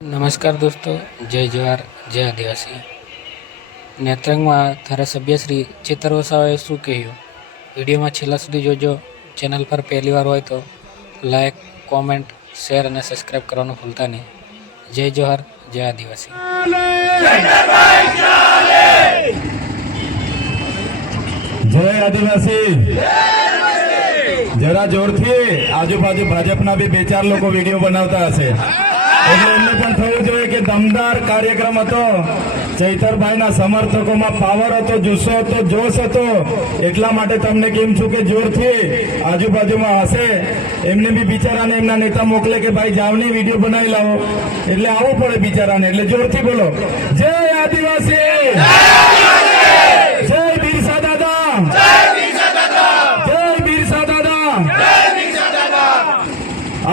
નમસ્કાર દોસ્તો, જય જવાહર, જય આદિવાસી. નેત્રંગમાં ધારાસભ્ય શ્રી ચેતર વસાવાએ શું કહ્યું? વિડીયોમાં છેલ્લા સુધી જોજો. ચેનલ પર પહેલી વાર હોય તો લાઈક, કોમેન્ટ, શેર અને સબસ્ક્રાઈબ કરવાનું ભૂલતા નહીં. જય જવાહર, જય આદિવાસી. જય આદિવાસી. જરા જોરથી આજુબાજુ ભાજપના બી બે ચાર લોકો વિડીયો બનાવતા હશે, એટલે એમને પણ થવું જોઈએ કે દમદાર કાર્યક્રમ હતો. ચૈતરભાઈના સમર્થકોમાં પાવર હતો, જુસ્સો હતો, જોશ હતો. એટલા માટે તમને કેમ છું કે જોરથી આજુબાજુમાં હશે એમને બી બિચારાને એમના નેતા મોકલે કે ભાઈ જાવની વિડીયો બનાવી લાવો, એટલે આવવું પડે બિચારાને. એટલે જોરથી બોલો, જય આદિવાસી, જય બિરસા દાદા, જય બિરસા દાદા.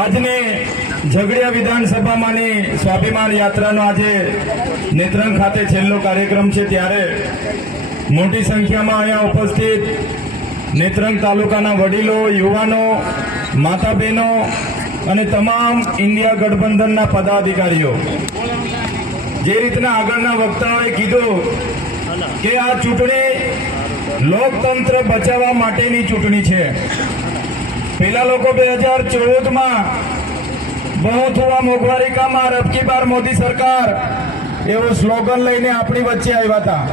આજની ઝઘડિયા વિધાનસભામાંની સ્વાભિમાન યાત્રાનો આજે નેત્રંગ ખાતે છેલ્લો કાર્યક્રમ છે, ત્યારે મોટી સંખ્યામાં અહીંયા ઉપસ્થિત નેત્રંગ તાલુકાના વડીલો, યુવાનો, માતા બહેનો અને તમામ ઇન્ડિયા ગઠબંધનના પદાધિકારીઓ, જે રીતના આગળના વક્તાઓએ કીધું કે આ ચૂંટણી લોકતંત્ર બચાવવા માટેની ચૂંટણી છે. પેલા લોકો 2014માં बहुत हुआ मोघवारी का मार, अब की बार मोदी सरकार એવું સ્લોગન લઈને આપણી વચ્ચે આવ્યા હતા.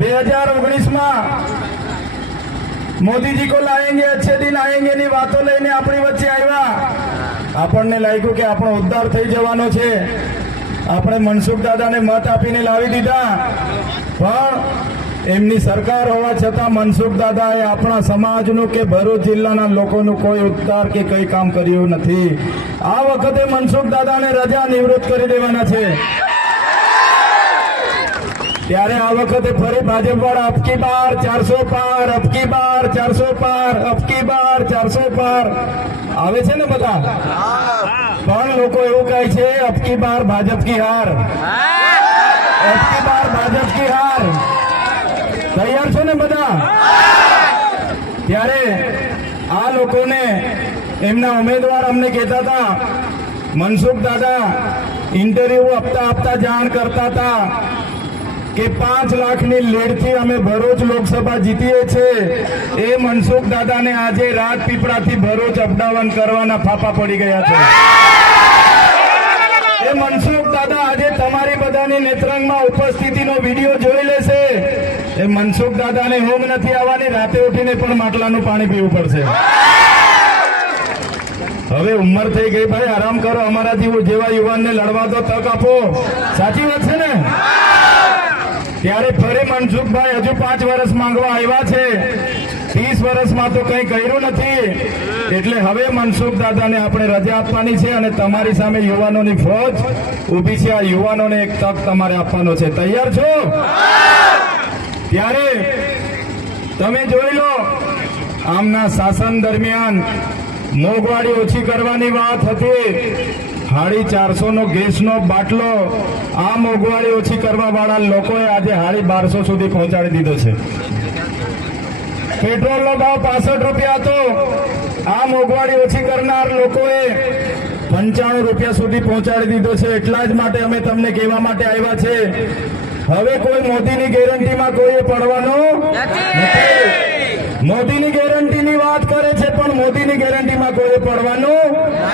2019માં મોદીજી કો લાએંગે, અચ્છે દિન આएंगे ની વાતો લઈને આપણી વચ્ચે આવ્યા. આપણને લાગ્યું કે આપણો ઉદ્ધાર થઈ જવાનો છે, આપણે મનસુખ દાદાને મત આપીને લાવી દીધા. પણ એમની સરકાર હોવા છતાં મનસુખ દાદાએ આપણા સમાજનું કે ભરૂચ જિલ્લાના લોકોનું કોઈ ઉદ્ધાર કે કંઈ કામ કર્યું નથી. આ વખતે મનસુખ દાદાને રજા નિવૃત્ત કરી દેવાના છે. ત્યારે આ વખતે ફરી ભાજપ વાળા અબકી બાર 400 પાર, અબકી બાર 400 પાર, અબકી બાર 400 પાર આવે છે ને બધા. પણ લોકો એવું કહે છે અબકી બાર ભાજપ કી હાર, અબકી બાર ભાજપ કી હાર. તૈયાર છો ને બધા? ત્યારે આ લોકોને એમના ઉમેદવાર અમને કહેતા હતા, મનસુખ દાદા ઇન્ટરવ્યુ આપતા જાણ કરતા હતા કે 5 લાખની લીડથી અમે ભરૂચ લોકસભા જીતીએ છીએ. એ મનસુખ દાદાને આજે રાજપીપળાથી ભરૂચ અપડાઉન કરવાના ફાફા પડી ગયા છે. એ મનસુખ દાદા આજે તમારી બધાની નેત્રંગમાં ઉપસ્થિતિનો વિડીયો જોઈ લેશે. એ મનસુખ દાદાને ઊંઘ નથી આવવાની, રાતે ઉઠીને પણ માટલાનું પાણી પીવું પડશે. હવે ઉંમર થઈ ગઈ ભાઈ, આરામ કરો. અમારા જેવા યુવાનને લડવા તો તક આપો. સાચી વાત છે ને? ત્યારે ફરી મનસુખભાઈ હજુ 5 વર્ષ માંગવા આવ્યા છે. 30 વર્ષમાં તો કંઈ કર્યું નથી, એટલે હવે મનસુખ દાદાને આપણે રજા આપવાની છે અને તમારી સામે યુવાનોની ફોજ ઊભી છે. આ યુવાનોને એક તક તમારે આપવાનો છે. તૈયાર છો? ત્યારે તમે જોઈ લો, આમના શાસન દરમિયાન મોંઘવારી ઓછી કરવાની વાત હતી. 450 નો ગેસનો બાટલો આ મોંઘવારી ઓછી કરવા વાળા લોકોએ આજે 1250 સુધી પહોંચાડી દીધો છે. પેટ્રોલનો ભાવ 65 રૂપિયા હતો, આ મોંઘવારી ઓછી કરનાર લોકોએ 95 રૂપિયા સુધી પહોંચાડી દીધો છે. એટલા જ માટે અમે તમને કહેવા માટે આવ્યા છે, હવે કોઈ મોદીની ગેરંટીમાં કોઈએ પડવાનું નથી. મોદીની ગેરંટીની વાત કરે છે, પણ મોદીની ગેરંટીમાં કોઈએ પડવાનું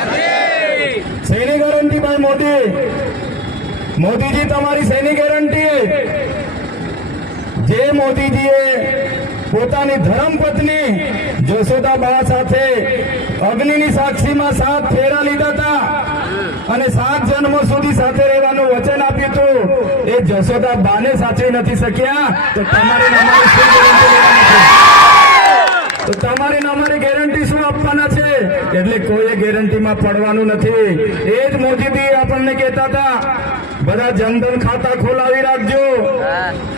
નથી. શેની ગેરંટી ભાઈ? મોદીજી તમારી શેની ગેરંટી? જે મોદીજીએ પોતાની ધર્મપત્ની જશોદાબા સાથે અગ્નિની સાક્ષીમાં 7 ફેરા લીધા હતા અને 7 જન્મો સુધી સાથે રહેવાનું વચન આપ્યું હતું, એ જશોદાબાને સાચવી નથી શક્યા, તો તમારી અમારી શું ગેરંટી લેવાની છે? તો તમારી અમારી ગેરંટી શું આપવાના છે? એટલે કોઈ ગેરંટીમાં પડવાનું નથી. એ જ મોદીજી આપણને કહેતા હતા, બધા જનધન ખાતા ખોલાવી રાખજો.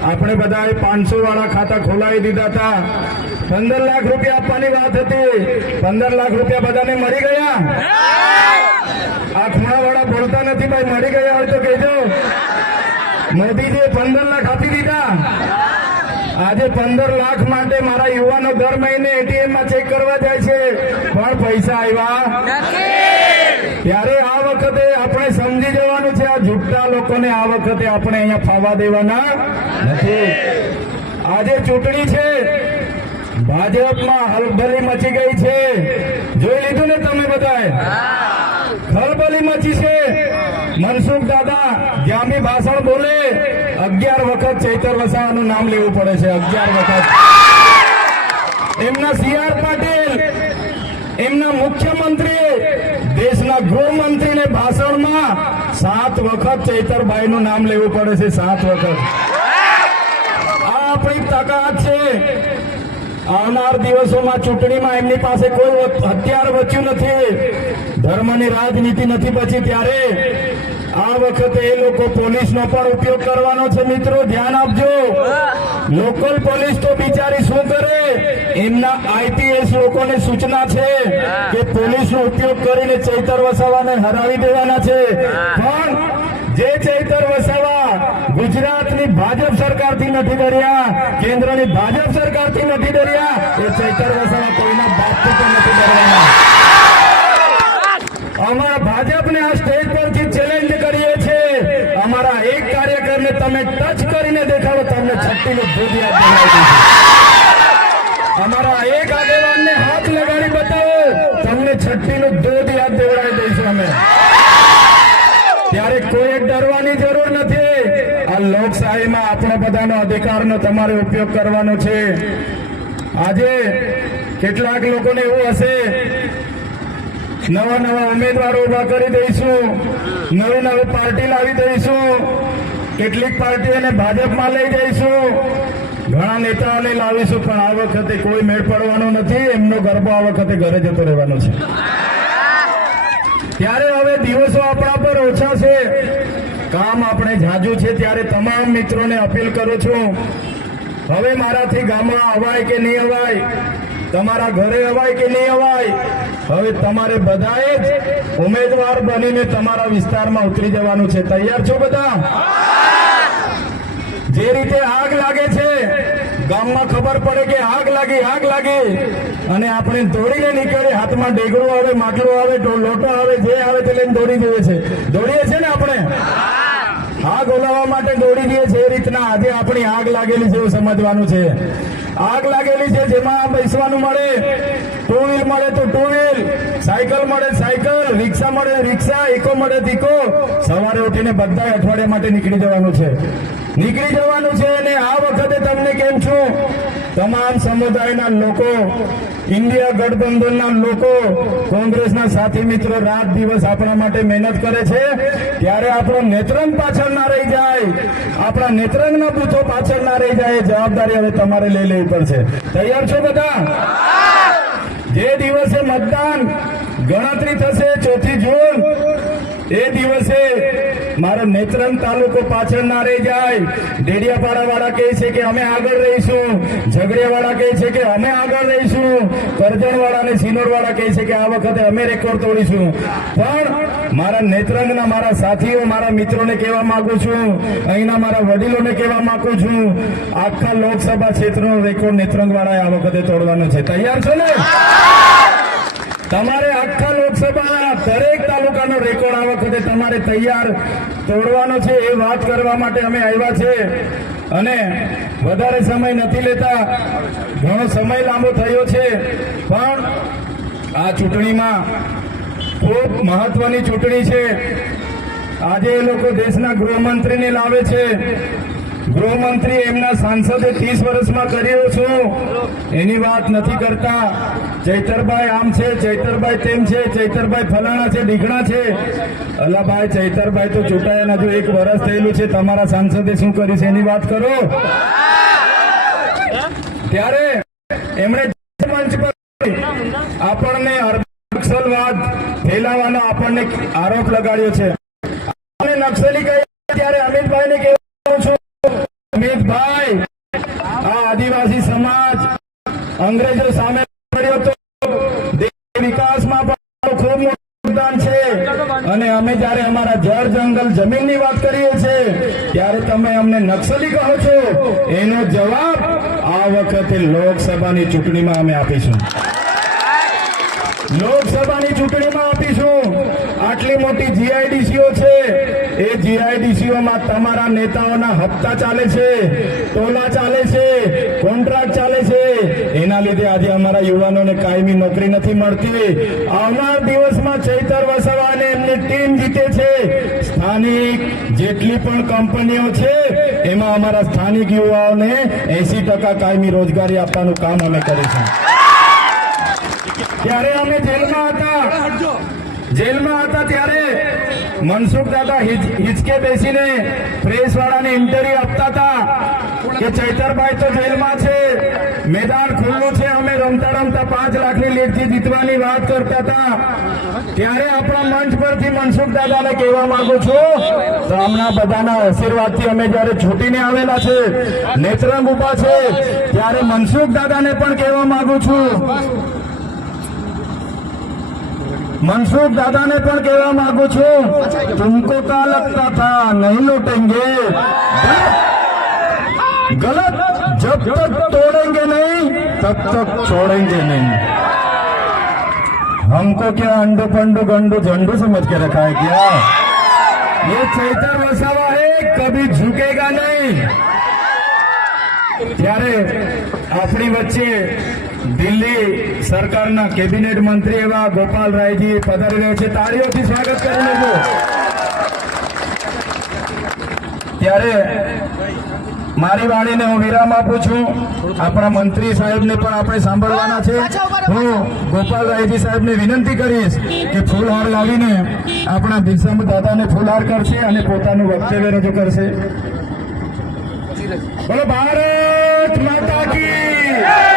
આપણે બધાએ 500 વાળા ખાતા ખોલાવી દીધા હતા. 15 લાખ રૂપિયા આપવાની વાત હતી. 15 લાખ રૂપિયા બધાને મળી ગયા? આ ખૂણાવાળા બોલતા નથી ભાઈ, મળી ગયા હોય તો કહેજો. મોદીજીએ 15 લાખ આપી દીધા. આજે 15 લાખ માટે મારા યુવાનો દર મહિને એટીએમમાં ચેક કરવા જાય છે, પણ પૈસા આવ્યા નથી. ત્યારે આ વખતે આપણે સમજી જવાનું છે છે આ જુઠ્ઠા લોકોને આ વખતે આપણે અહીંયા ફાવા દેવાના નથી. આજે ચૂંટણી છે, ભાજપમાં હલબલી મચી ગઈ છે. જોઈ લીધું ને તમે બધાએ? ખલબલી મચી છે. મનસુખ દાદા જ્યાં બી ભાષણ બોલે 11 વખત ચૈતર વસાવાનું નામ લેવું પડે છે. 11 વખત. એમના CR પાટીલ, એમના મુખ્યમંત્રીએ દેશના ગૃહમંત્રીને ભાષણમાં 7 વખત ચૈતરભાઈનું નામ લેવું પડે છે. 7 વખત. આ આપણી તાકાત છે. આવનાર દિવસોમાં ચૂંટણીમાં એમની પાસે કોઈ હથિયાર બચ્યું નથી, ધર્મની રાજનીતિ નથી બચી, ત્યારે આ વખતે એ લોકો પોલીસનો પણ ઉપયોગ કરવાનો છે. મિત્રો ધ્યાન આપજો. લોકલ પોલીસ તો બિચારી શું કરે? એમના IPS લોકોને સૂચના છે કે પોલીસનો ઉપયોગ કરીને ચૈતર વસાવાને હરાવી દેવાના છે. પણ જે ચૈતર વસાવા ગુજરાતની ભાજપ સરકારથી નથી ડર્યા, કેન્દ્રની ભાજપ સરકારથી નથી ડર્યા, એ ચૈતર વસાવા કોઈના બાપથી પણ નથી ડરવાના. અમારા ભાજપને આ સ્ટેજ પરથી ચેલેન્જ કરીએ છીએ, અમારા એક કાર્યકરને તમે ટચ કરીને દેખાડો, તમને છઠ્ઠીનું દૂધ યાદ દેવાડી દઈશું. અમારા એક આગેવાનને હાથ લગાડી બતાવો, તમને છઠ્ઠીનું દૂધ યાદ દેવડાવી દઈશું અમે. ત્યારે કોઈ ડરવાની જરૂર નથી. આ લોકશાહીમાં આપણા બધાનો અધિકારનો તમારે ઉપયોગ કરવાનો છે. આજે કેટલાક લોકોને એવું હશે, નવા નવા ઉમેદવારો ઉભા કરી દઈશું, નવી નવી પાર્ટી લાવી દઈશું, કેટલીક પાર્ટીઓને ભાજપમાં લઈ જઈશું, ઘણા નેતાઓને લાવીશું, પણ આ વખતે કોઈ મેળ પડવાનો નથી. એમનો ગરબો આ વખતે ઘરે જતો રહેવાનો છે. ત્યારે હવે દિવસો આપણા પર ઓછા છે, કામ આપણે ઝાઝું છે. ત્યારે તમામ મિત્રોને અપીલ કરું છું, હવે મારાથી ગામમાં અવાય કે નહીં અવાય, તમારા ઘરે અવાય કે નહીં અવાય, હવે તમારે બધાએ જ ઉમેદવાર બનીને તમારા વિસ્તારમાં ઉતરી જવાનું છે. તૈયાર છો બધા? જે રીતે આગ લાગે છે, ગામમાં ખબર પડે કે આગ લાગી અને આપણે દોડીને નીકળીએ, હાથમાં ડેગડું આવે, માટલું આવે, લોટો આવે, જે આવે તે લઈને દોડી જઈએ છે. દોડીએ છે ને આપણે? આગ ઓલાવવા માટે દોડી જઈએ છે. એ રીતના આજે આપણી આગ લાગેલી છે એવું સમજવાનું છે. આગ લાગેલી છે જેમાં બેસવાનું મળે, ટુ વ્હીલ મળે તો ટુ વ્હીલ, સાયકલ મળે સાયકલ, રિક્ષા મળે રિક્ષા, ઇકો મળે ઇકો. સવારે ઉઠીને બધા અઠવાડિયા માટે નીકળી જવાનું છે. અને આ વખતે તમને કેમ છું, તમામ સમુદાયના લોકો, ઇન્ડિયા ગઠબંધનના લોકો, કોંગ્રેસના સાથી મિત્રો રાત દિવસ આપણા માટે મહેનત કરે છે. ત્યારે આપણો નેત્રંગ પાછળ ના રહી જાય, આપણા નેત્રંગના બૂથો પાછળ ના રહી જાય, એ જવાબદારી હવે તમારે લઈ લેવી પડશે. તૈયાર છો બધા? જે દિવસે મતદાન ગણતરી થશે 4મી જૂન, એ દિવસે મારો નેત્રંગ તાલુકો પાછળ ના રહી જાય. ડેડિયાપાડા વાળા કહે છે કે અમે આગળ રહીશું, ઝઘડિયા વાળા કહે છે કે અમે આગળ રહીશું, કરજણ વાળા અને સિનોર વાળા કહે છે કે આ વખતે અમે રેકોર્ડ તોડીશું. પણ મારા નેત્રંગના મારા સાથીઓ, મારા મિત્રોને કહેવા માંગુ છું, અહીંના મારા વડીલોને કહેવા માંગુ છું, આખા લોકસભા ક્ષેત્રનો રેકોર્ડ નેત્રંગ વાળાએ આ વખતે તોડવાનો છે. તૈયાર છો ને? તમારે આખા લોકસભાના દરેક તાલુકાનો રેકોર્ડ આ વખતે તમારે તૈયાર તોડવાનો છે. એ વાત કરવા માટે અમે આવ્યા છે. અને વધારે સમય નથી લેતા, ઘણો સમય લાંબો થયો છે, પણ આ ચૂંટણીમાં ખૂબ મહત્વની ચૂંટણી છે. આજે એ લોકો દેશના ગૃહમંત્રીને લાવે છે. ગૃહમંત્રી એમના સાંસદે 30 વર્ષમાં કર્યો છું એની વાત નથી કરતા. ચૈતરભાઈ આમ છે, ચૈતરભાઈ તેમ છે, ચૈતરભાઈ ફલાણા છે, ઢીકણા છે. અલાભાઈ, ચૈતરભાઈ તો ચૂંટાયા હજુ 1 વર્ષ થયેલું છે. તમારા સાંસદે શું કર્યું છે એની વાત કરો. ત્યારે એમણે મંચ પર આપણને નક્સલવાદ ફેલાવવાનો આપણને આરોપ લગાડ્યો છે. આપણે નક્સલી કહી, ત્યારે અમિતભાઈને કહેવું છું, અમિતભાઈ, આ આદિવાસી સમાજ અંગ્રેજો સામે લડ્યો તો, વિકાસમાં પણ ખૂબ યોગદાન છે. અને અમે જયારે અમારા જળ જંગલ જમીનની વાત કરીએ છીએ ત્યારે તમે અમને નક્સલી કહો છો. એનો જવાબ આ વખતે લોકસભાની ચૂંટણીમાં અમે આપીશું. લોકસભાની ચૂંટણીમાં આપીશું. આટલી મોટી GIDCઓ છે, એ જીઆઈડીસીઓમાં તમારા નેતાઓના હપ્તા ચાલે છે, ટોલા ચાલે છે, કોન્ટ્રાક્ટ ચાલે છે. એના લીધે આજે અમારા યુવાનોને કાયમી નોકરી નથી મળતી. આવનાર દિવસમાં ચૈતર વસાવા અને એમની ટીમ જીતે છે. સ્થાનિક જેટલી પણ કંપનીઓ છે એમાં અમારા સ્થાનિક યુવાઓને 80% કાયમી રોજગારી આપવાનું કામ અમે કરીશું. ત્યારે અમે જેલમાં હતા ત્યારે મનસુખ દાદા હિચકે બેસીને પ્રેસ વાળાને ઇન્ટરવ્યુ આપતા હતા કે ચૈતરભાઈ તો જેલમાં છે, મેદાન ખુલ્લું છે, અમે રમતા રમતા 5 લાખની લીડથી જીતવાની વાત કરતા હતા. ત્યારે આપણા મંચ પરથી મનસુખ દાદાને કહેવા માંગુ છું, તો હમણાં બધાના આશીર્વાદથી અમે જયારે છૂટીને આવેલા છે, નેત્રંગ ઉભા છે, ત્યારે મનસુખ દાદાને પણ કહેવા માંગુ છું, मनसुख दादा ने पण कहवा मांगू छू, तुमको क्या लगता था नहीं लौटेंगे, गलत जब तक तोड़ेंगे नहीं तब तक छोड़ेंगे नहीं. हमको क्या अंडू पंडू गंडू झंडू समझ के रखा है क्या? ये चैतर वसावा है, कभी झुकेगा नहीं. ત્યારે આપણી વચ્ચે દિલ્હી સરકારના કેબિનેટ મંત્રી એવા ગોપાલ રાયજી પધારી રહ્યા છે. તાળીઓથી સ્વાગત કરી લેજો. ત્યારે મારી વાણીને હું વિરામ આપું છું. આપણા મંત્રી સાહેબને પણ આપણે સાંભળવાના છે. હું ગોપાલ રાયજી સાહેબને વિનંતી કરીશ કે ફૂલહાર લાવીને આપણા બિરસા દાદાને ફૂલહાર કરશે અને પોતાનું વક્તવ્ય રજૂ કરશે. બોલો ભારત માતા કી.